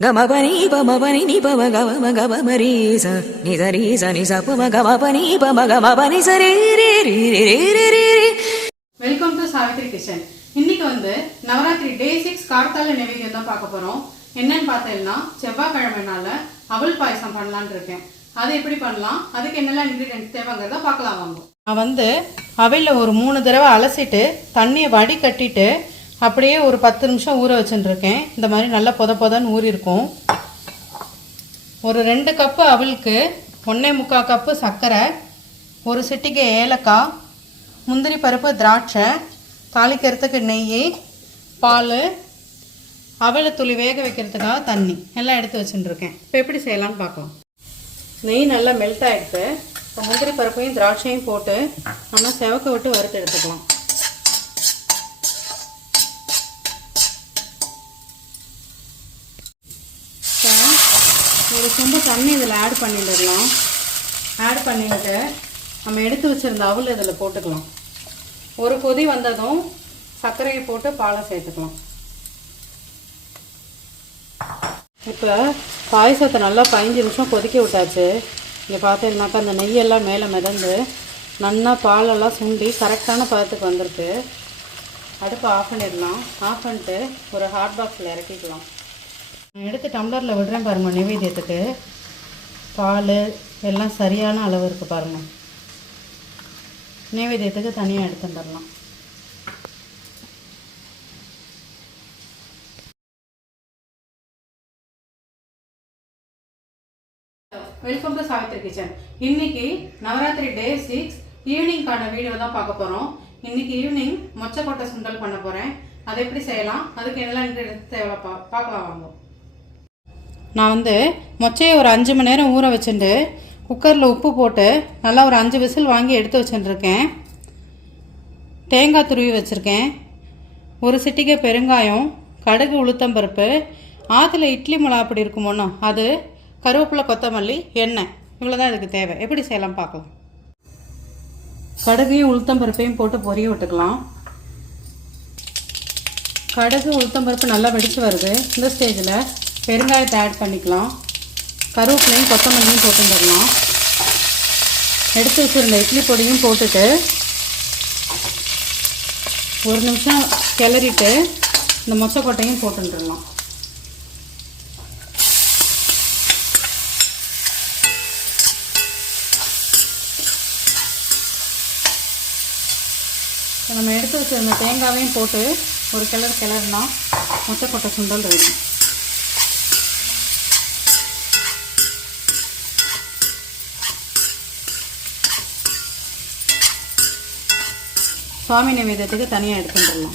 Gamapani pamapani ni pama gama gama marisa ni sarisa ni sapama gamapani pama gamapani sare re re re re re re. Welcome to Savitri kitchen. இன்னைக்கு நவராத்திரி டே 6 கார்த்தால நைவேத்தியம் தான் பார்க்க போறோம். என்னன்னு பார்த்தேன்னா செவ்வாய்க்கிழமைனால அவல் பாயசம் பண்ணலாம்னு இருக்கேன். அது எப்படி பண்ணலாம், அதுக்கு என்னெல்லாம் இன்கிரிடியன்ட்ஸ் தேவைங்கிறத பார்க்கலாம் வாங்க. நான் அவல்ல ஒரு 3 தடவை அலசிட்டு தண்ணியை வடி கட்டிட்டு அப்படியே ஒரு 10 நிமிஷம் ஊற வச்சுருக்கேன். இந்த மாதிரி நல்லா பொதன்னு ஊறி இருக்கும். ஒரு 2 கப்பு அவலுக்கு 1.25 கப்பு சர்க்கரை, ஒரு சிட்டிகை ஏலக்காய், முந்திரி பருப்பு, திராட்சை, தாளிக்கிறதுக்கு நெய், பால், அவலை துளி வேக வைக்கிறதுக்காக தண்ணி எல்லாம் எடுத்து வச்சுருக்கேன். இப்போ எப்படி செய்யலாம்னு பார்க்கலாம். நெய் நல்லா மெல்ட் ஆகிடுது. இப்போ முந்திரி பருப்பையும் திராட்சையும் போட்டு நம்ம செவக்க விட்டு வறுத்து எடுத்துக்கலாம். ஒரு சொம்பு தண்ணி இதில் ஆட் பண்ணிடலாம். ஆட் பண்ணிவிட்டு நம்ம எடுத்து வச்சுருந்த அவல் இதில் போட்டுக்கலாம். ஒரு கொதி வந்ததும் சர்க்கரையை போட்டு பாலை சேர்த்துக்கலாம். இப்போ பாயசத்தை நல்லா 15 நிமிஷம் கொதிக்க விட்டாச்சு. இங்கே பார்த்தீங்கன்னாக்கா அந்த நெய்யெல்லாம் மேலே மிதந்து நல்லா பாலெல்லாம் சுண்டி கரெக்டான பதத்துக்கு வந்திருக்கு. அடுப்பை ஆஃப் பண்ணிடலாம். ஆஃப் பண்ணிட்டு ஒரு ஹாட் பாக்ஸில் இறக்கிக்கலாம். எடுத்து டம்ளரில் விடுறேன் பாருங்கள். நைவேத்தியத்துக்கு பால் எல்லாம் சரியான அளவு இருக்குது பாருங்கள். நைவேத்தியத்துக்கு தனியாக எடுத்து வந்துடலாம். Welcome to Savitri kitchen. இன்னைக்கு நவராத்திரி டே 6 ஈவினிங்கான வீடியோ தான் பார்க்க போகிறோம். இன்னைக்கு ஈவினிங் மொச்சக்கொட்டை சுண்டல் பண்ண போகிறேன். அதை எப்படி செய்யலாம், அதுக்கு என்னெல்லாம் இன்கிரிடியன்ட்ஸ் தேவை பார்க்கலாம் வாங்க. நான் மொச்சையை ஒரு 5 மணி நேரம் ஊற வச்சுட்டு குக்கரில் உப்பு போட்டு நல்லா ஒரு 5 விசில் வாங்கி எடுத்து வச்சுட்டுருக்கேன். தேங்காய் துருவி வச்சுருக்கேன். ஒரு சிட்டிகை பெருங்காயம், கடுகு, உளுத்தம்பருப்பு, ஆற்றுல இட்லி மிளகா அப்படி இருக்குமோன்னா அது, கருவேப்பிலை, கொத்தமல்லி, எண்ணெய், இவ்வளோ தான் இதுக்கு தேவை. எப்படி செய்யலாம் பார்க்கலாம். கடுகையும் உளுத்தம்பருப்பையும் போட்டு பொரிய விட்டுக்கலாம். கடுகு உளுத்தம்பருப்பு நல்லா வெடித்து வருது. இந்த ஸ்டேஜில் பெருங்காயத்தை ஆட் பண்ணிக்கலாம். கருவேப்பிலையும் கொத்தமல்லியும் போட்டுடலாம். எடுத்து வச்சுருந்த இட்லி பொடியும் போட்டுட்டு 1 நிமிஷம் கிளறிட்டு இந்த மொச்சக்கொட்டையும் போட்டுடலாம். நம்ம எடுத்து வச்சுருந்த தேங்காயையும் போட்டு ஒரு கிளறுனா மொச்சக்கொட்டை சுண்டல் ரெடி. சுவாமி நைவேத்தியத்துக்கு தனியாக எடுத்துட்டுலாம்.